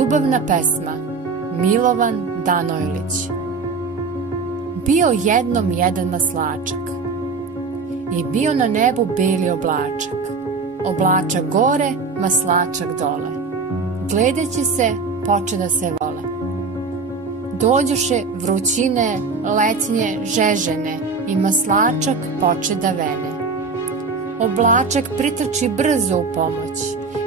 Ljubavna pesma Milovan Danojlić. Bio jednom jedan maslačak i bio na nebu beli oblačak. Oblačak gore, maslačak dole. Gledeći se, poče da se vole. Dođoše vrućine, letnje, žežene i maslačak poče da vene. Oblačak pritrči brzo u pomoć.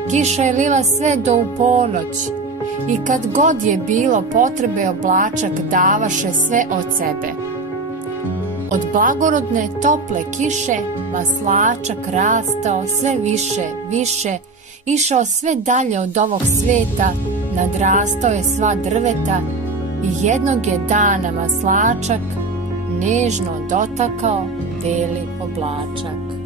Kiša je lila sve do u ponoć i kad god je bilo potrebe oblačak davaše sve od sebe. Od blagorodne tople kiše maslačak rastao sve više, više, išao sve dalje od ovog sveta, nadrastao je sva drveta i jednog je dana maslačak nežno dotakao beli oblačak.